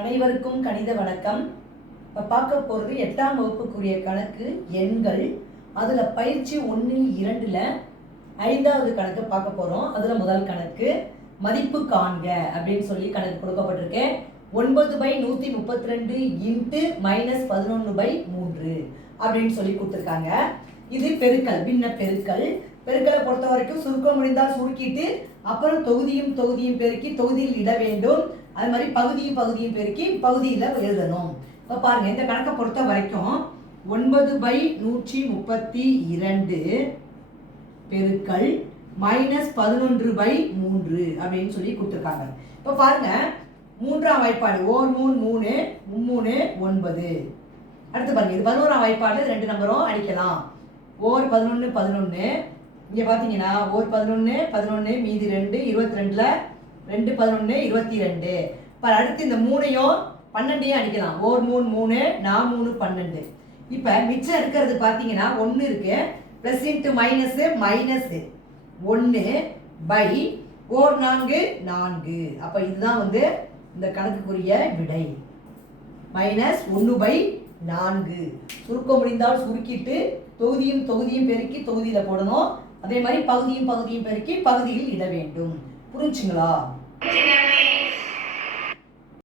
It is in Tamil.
அனைவருக்கும் கணித வணக்கம். இப்போ பார்க்க போகிறது எட்டாம் வகுப்புக்குரிய கணக்கு எண்கள். அதில் பயிற்சி ஒன்று இரண்டில் ஐந்தாவது கணக்கு பார்க்க போகிறோம் அதில் முதல் கணக்கு மதிப்பு காண்க அப்படின்னு சொல்லி கணக்கு கொடுக்கப்பட்டிருக்கேன். ஒன்பது பை நூற்றி முப்பத்தி ரெண்டு இன்ட்டு மைனஸ் பதினொன்று பை மூன்று அப்படின்னு சொல்லி கொடுத்துருக்காங்க. இது பெருக்கல் பின்ன பெருக்கல். பெருக்கலை பொறுத்த வரைக்கும் சுருக்க முடிந்தால் சுருக்கிட்டு அப்புறம் தொகுதியும் தொகுதியும் பெருக்கி தொகுதியில் இட வேண்டும். அது மாதிரி பகுதியும் பகுதியும் பெருக்கி பகுதியில் எழுதணும். இப்போ பாருங்க இந்த கணக்கை பொறுத்த வரைக்கும் ஒன்பது பை நூற்றி முப்பத்தி இரண்டு பெருக்கல் மைனஸ் பதினொன்று பை மூன்று அப்படின்னு சொல்லி கொடுத்துருக்காங்க. இப்போ பாருங்க மூன்றாம் வாய்ப்பாடு ஓர் மூணு மூணு மும்மூணு ஒன்பது. அடுத்து பாருங்க இது பதினோராம் வாய்ப்பாடு ரெண்டு நம்பரும் அடிக்கலாம். ஓர் பதினொன்று பதினொன்று இங்கே பார்த்தீங்கன்னா ஓர் பதினொன்று பதினொன்று மீதி ரெண்டு இருபத்தி ரெண்டில் ரெண்டு பதினொன்று இருபத்தி ரெண்டு இப்போ அடுத்து இந்த மூணையும் பன்னெண்டையும் அடிக்கலாம். ஓர் மூணு மூணு நான் மூணு பன்னெண்டு. இப்போ மிச்சம் இருக்கிறது பார்த்தீங்கன்னா ஒன்று இருக்கு. ப்ளஸ் இன்ட்டு மைனஸு மைனஸு ஒன்று பை ஓர் நான்கு நான்கு. அப்போ இதுதான் வந்து இந்த கணக்குக்குரிய விடை. மைனஸ் ஒன்று பை நான்கு. சுருக்க முடிந்தால் சுருக்கிட்டு தொகுதியும் தொகுதியும் பெருக்கி தொகுதியில் போடணும். அதே மாதிரி பகுதியும் பகுதியும் பெருக்கி பகுதியில் இட வேண்டும். புரிஞ்சுங்களா?